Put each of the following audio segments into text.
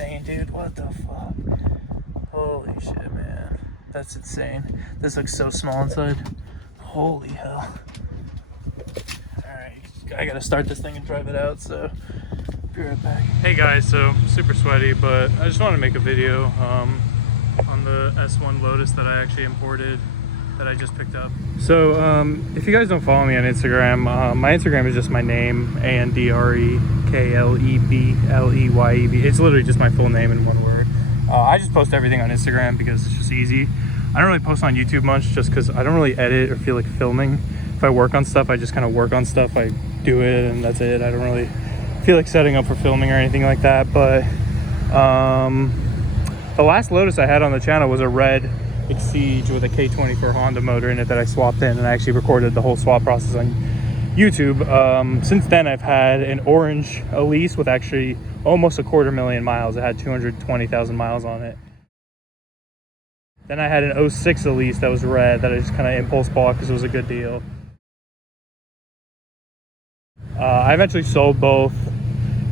insane, dude. What the fuck? Holy shit, man. That's insane. This looks so small inside. Holy hell. Alright, I gotta start this thing and drive it out, so be right back. Hey guys, so super sweaty, but I just wanted to make a video on the S1 Lotus that I actually imported, that I just picked up. So if you guys don't follow me on Instagram, my Instagram is just my name, ANDREKLEBLEYEB. It's literally just my full name in one word. I just post everything on Instagram because it's just easy. I don't really post on YouTube much just because I don't really edit or feel like filming. If I work on stuff, I just kind of work on stuff. I do it and that's it. I don't really feel like setting up for filming or anything like that. But the last Lotus I had on the channel was a red Exige with a K24 Honda motor in it that I swapped in, and I actually recorded the whole swap process on YouTube. Since then I've had an orange Elise with actually almost 250,000 miles. It had 220,000 miles on it. Then I had an 06 Elise that was red that I just kind of impulse bought because it was a good deal. I eventually sold both,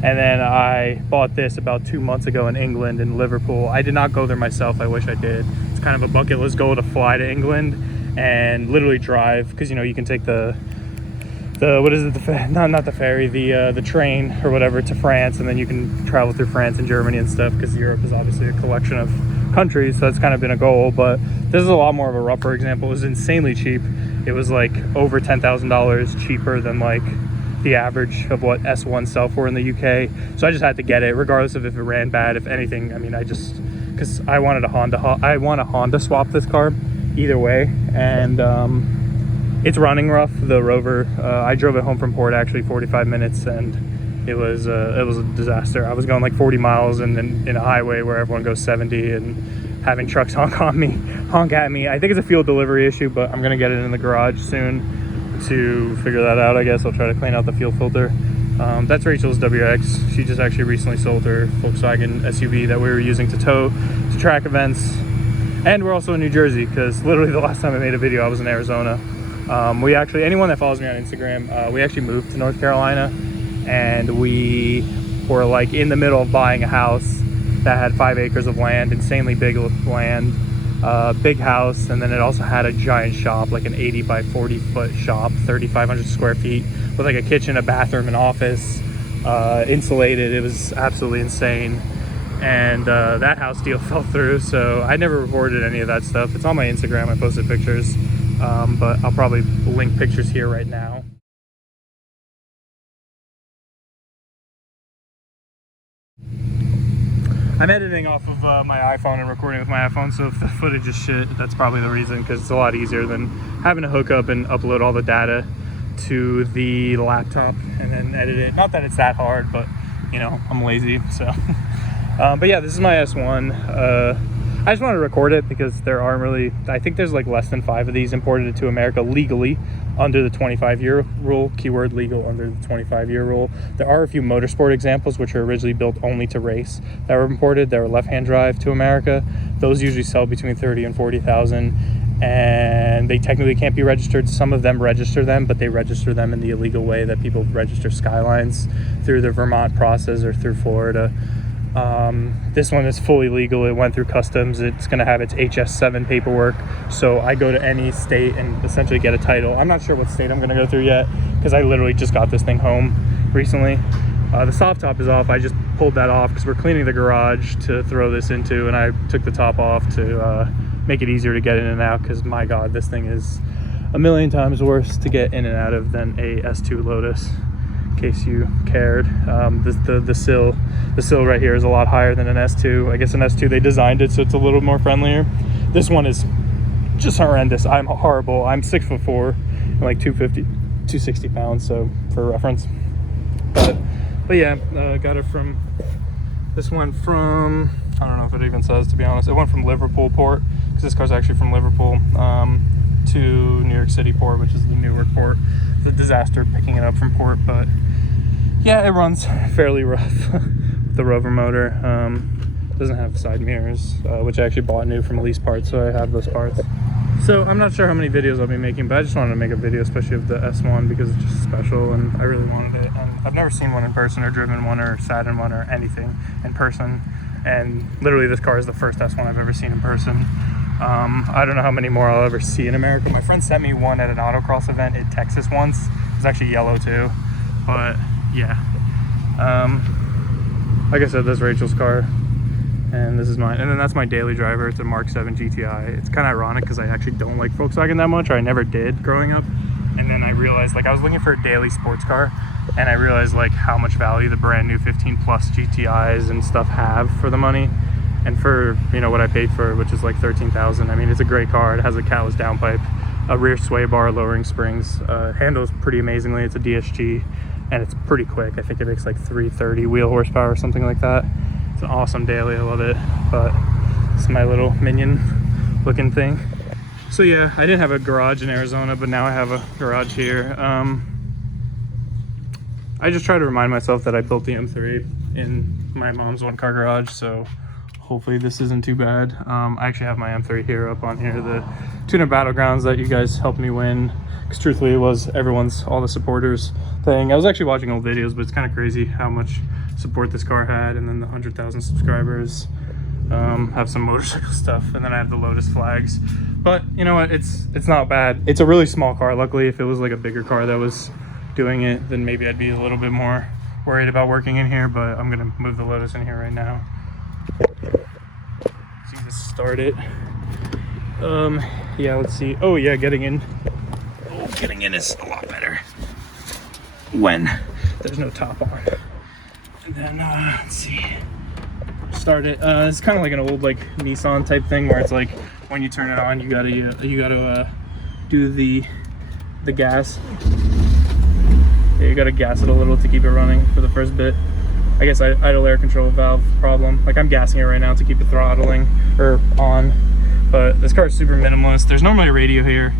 and then I bought this about 2 months ago in England, in Liverpool. I did not go there myself. I wish I did. It's kind of a bucket list goal to fly to England and literally drive, because you know you can take the what is it, not the ferry, the train or whatever to France, and then you can travel through France and Germany and stuff, because Europe is obviously a collection of countries, so that's kind of been a goal. But this is a lot more of a rough. For example, it was insanely cheap. It was like over $10,000 cheaper than like the average of what S1 sell for in the UK. So I just had to get it regardless of if it ran bad. If anything, I mean, because I wanted a Honda, I want a Honda swap this car either way. And it's running rough, the Rover. I drove it home from port actually 45 minutes, and it was a disaster. I was going like 40 miles and then in a highway where everyone goes 70 and having trucks honk at me. I think it's a fuel delivery issue, but I'm gonna get it in the garage soon to figure that out. I guess I'll try to clean out the fuel filter. That's Rachel's WX. She just actually recently sold her Volkswagen SUV that we were using to tow to track events. And we're also in New Jersey, because literally the last time I made a video I was in Arizona. We actually, anyone that follows me on Instagram, we actually moved to North Carolina, and we were like in the middle of buying a house that had 5 acres of land, insanely big land, big house, and then it also had a giant shop, like an 80 by 40 foot shop, 3,500 square feet, with like a kitchen, a bathroom, an office, insulated. It was absolutely insane. And that house deal fell through, so I never recorded any of that stuff. It's on my Instagram. I posted pictures, but I'll probably link pictures here right now. I'm editing off of my iPhone and recording with my iPhone, so if the footage is shit, that's probably the reason, because it's a lot easier than having to hook up and upload all the data to the laptop and then edit it. Not that it's that hard, but you know, I'm lazy, so. But yeah, this is my S1. I just wanted to record it because there aren't really, I think there's like less than 5 of these imported into America legally under the 25-year rule. Keyword legal, under the 25-year rule. There are a few motorsport examples which are originally built only to race that were imported. That were left-hand drive to America. Those usually sell between 30 and 40,000, and they technically can't be registered. Some of them register them, but they register them in the illegal way that people register Skylines through the Vermont process or through Florida. This one is fully legal. It went through customs. It's going to have its HS7 paperwork, so I go to any state and essentially get a title. I'm not sure what state I'm going to go through yet, because I literally just got this thing home recently. The soft top is off. I just pulled that off because we're cleaning the garage to throw this into, and I took the top off to make it easier to get in and out, because my god, this thing is a million times worse to get in and out of than a S2 Lotus, in case you cared. The sill right here is a lot higher than an S2. I guess an S2, they designed it so it's a little more friendlier. This one is just horrendous. I'm horrible. I'm 6'4", and like 250, 260 pounds, so for reference. But yeah, got it from, this went from, I don't know if it even says, to be honest. It went from Liverpool port, because this car's actually from Liverpool, to New York City port, which is the Newark port. It's a disaster picking it up from port, but yeah, it runs fairly rough. The Rover motor doesn't have side mirrors, which I actually bought new from Elise parts, so I have those parts. So I'm not sure how many videos I'll be making, but I just wanted to make a video, especially of the S1, because it's just special and I really wanted it. And I've never seen one in person or driven one or sat in one or anything in person. And literally this car is the first S1 I've ever seen in person. I don't know how many more I'll ever see in America. My friend sent me one at an autocross event in Texas once. It was actually yellow too, but yeah. Like I said, this is Rachel's car, and this is mine. And then that's my daily driver. It's a Mark 7 GTI. It's kind of ironic because I actually don't like Volkswagen that much, or I never did growing up. And then I realized, like, I was looking for a daily sports car, and I realized like how much value the brand new 15 plus GTIs and stuff have for the money, and for, you know, what I paid for it, which is like 13,000. I mean, it's a great car. It has a catless downpipe, a rear sway bar, lowering springs, handles pretty amazingly. It's a DSG, and it's pretty quick. I think it makes like 330 wheel horsepower or something like that. It's an awesome daily. I love it. But it's my little minion looking thing. So yeah, I didn't have a garage in Arizona, but now I have a garage here. I just try to remind myself that I built the M3 in my mom's one-car garage, so hopefully this isn't too bad. I actually have my M3 here up on here, the Tuna Battlegrounds that you guys helped me win, because truthfully it was all the supporters thing. I was actually watching old videos, but it's kind of crazy how much support this car had, and then the 100,000 subscribers. Have some motorcycle stuff, and then I have the Lotus flags. But you know what, it's not bad. It's a really small car. Luckily, if it was like a bigger car that was doing it, then maybe I'd be a little bit more worried about working in here, but I'm gonna move the Lotus in here right now. See this start it. Yeah, let's see. Oh yeah, getting in is a lot better when there's no top on. And then let's see, start it. It's kind of like an old like Nissan type thing where it's like when you turn it on, you gotta do the gas. Yeah, you gotta gas it a little to keep it running for the first bit. I guess idle air control valve problem. Like, I'm gassing it right now to keep it throttling or on. But this car is super minimalist. There's normally a radio here.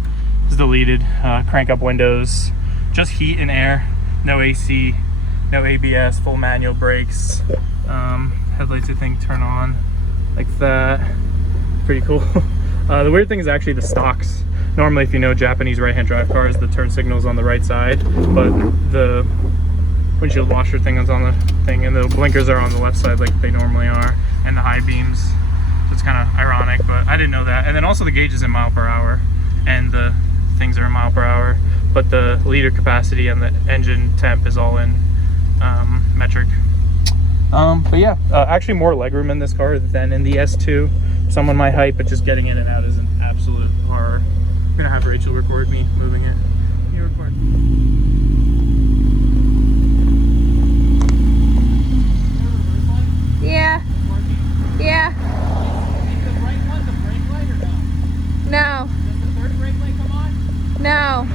It's deleted. Crank up windows. Just heat and air. No AC. No ABS. Full manual brakes. Headlights, I think, turn on like that. Pretty cool. The weird thing is actually the stocks. Normally, if you know Japanese right-hand drive cars, the turn signal's on the right side, but the windshield washer thing is on the thing, and the blinkers are on the left side like they normally are, and the high beams. So it's kind of ironic, but I didn't know that. And then also the gauge is in mile per hour, and the things are in mile per hour, but the liter capacity and the engine temp is all in metric. But yeah, actually more legroom in this car than in the S2. Someone my height, but just getting in and out is an absolute horror. I'm gonna have Rachel record me moving it. You record. Yeah. Yeah. Is the right one the brake light or no? No. Does the third brake light come on? No.